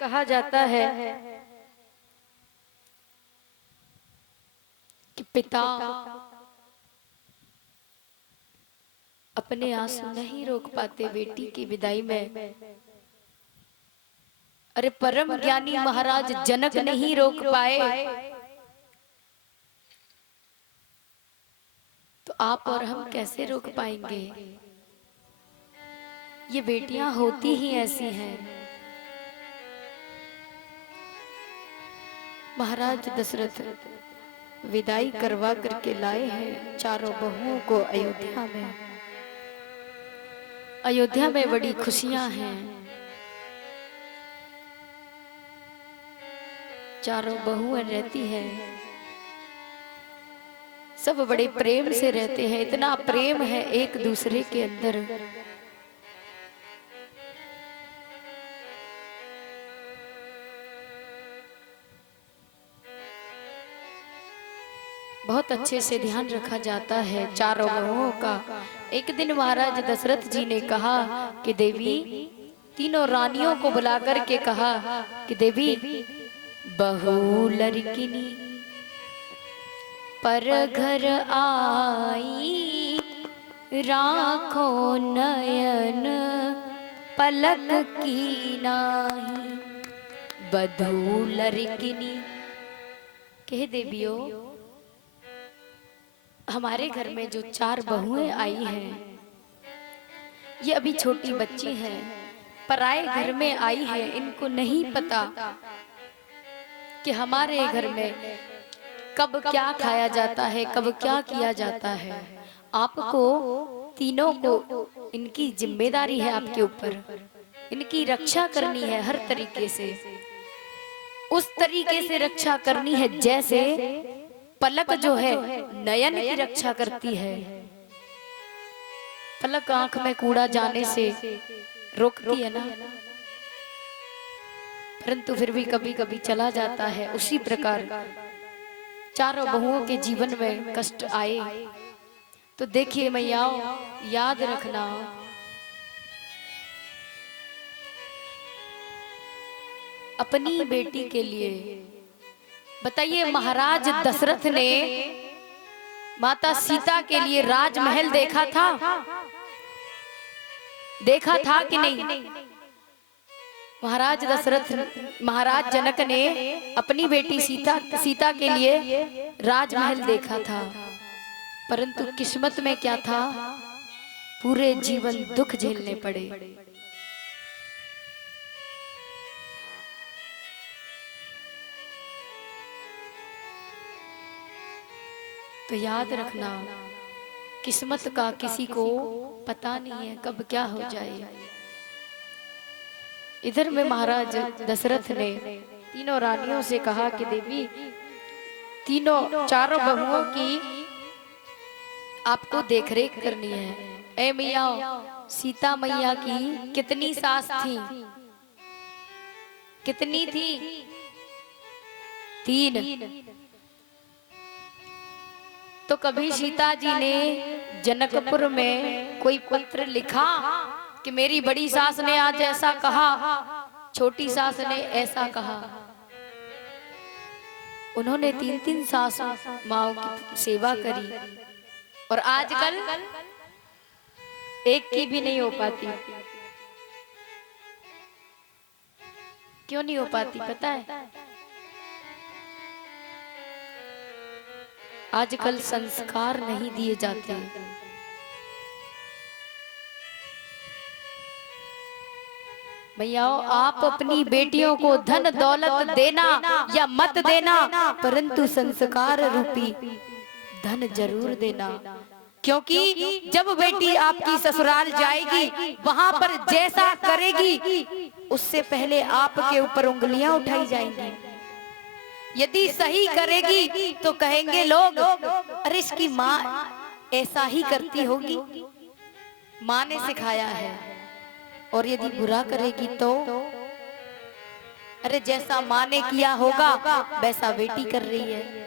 कहा जाता है कि पिता अपने आंसू नहीं रोक पाते बेटी की विदाई में। अरे परम ज्ञानी महाराज जनक नहीं रोक पाए, तो आप और हम कैसे रोक पाएंगे। ये बेटियां होती ही ऐसी हैं। महाराज दशरथ विदाई करवा करके लाए हैं चारों बहुओं को अयोध्या में। अयोध्या में बड़ी खुशियां हैं। चारों बहुएं रहती हैं, सब बड़े प्रेम से रहते हैं। इतना प्रेम है एक दूसरे के अंदर। बहुत अच्छे से ध्यान रखा जाता है चारों बहुओं का। एक दिन महाराज दशरथ जी ने कहा कि देवी, तीनों रानियों को बुलाकर के कहा कि देवी, बहू लड़किनी पर घर आई, राखो नयन पलक की नाही। बधू लड़किनी कहे देवियों, हमारे घर में जो चार बहुएं आई हैं, ये अभी छोटी बच्ची हैं, पराए घर में आई है। इनको नहीं पता कि हमारे घर में कब क्या खाया जाता है, कब क्या किया जाता है। आपको तीनों को इनकी जिम्मेदारी है, आपके ऊपर इनकी रक्षा करनी है हर तरीके से। उस तरीके से रक्षा करनी है जैसे पलक जो है नयन की रक्षा करती है। पलक आंख में कूड़ा जाने से रोकती है ना, परंतु फिर भी कभी कभी चला जाता है। उसी प्रकार चारों बहुओं के जीवन में कष्ट आए तो देखिए मैयाओ, याद रखना, अपनी बेटी के लिए बताइए, महाराज दशरथ ने माता सीता के लिए राजमहल देखा था? देखा था कि नहीं? महाराज दशरथ, महाराज जनक ने अपनी बेटी सीता के लिए राजमहल देखा था, परंतु किस्मत में क्या था, पूरे जीवन दुख झेलने पड़े। तो याद रखना, किस्मत का किसी को पता नहीं है कब क्या हो जाए। इधर में महाराज दशरथ ने तीनों रानियों से कहा कि देवी, तीनों चारों बहुओं की आपको देखरेख करनी है। ए मैया, सीता मैया की कितनी सास थी? कितनी थी? 3। तो कभी सीता जी ने जनकपुर में कोई पत्र लिखा कि मेरी बड़ी सास ने आज ऐसा कहा, छोटी सास ने ऐसा कहा? उन्होंने 3-3 सास माओ की सेवा करी, और आजकल एक की भी नहीं हो पाती। क्यों नहीं हो पाती पता है? आजकल संस्कार नहीं दिए जाते। भैयाओ, आप अपनी बेटियों को धन दौलत देना या मत देना, परंतु संस्कार रूपी धन जरूर देना। क्योंकि जब बेटी आपकी ससुराल जाएगी, वहां पर जैसा करेगी उससे पहले आपके ऊपर उंगलियां उठाई जाएंगी। यदि सही करेगी तो कहेंगे लोग, अरे इसकी माँ ऐसा ही करती होगी, माँ ने सिखाया है। और यदि बुरा करेगी तो, अरे जैसा माँ ने किया होगा वैसा बेटी कर रही है।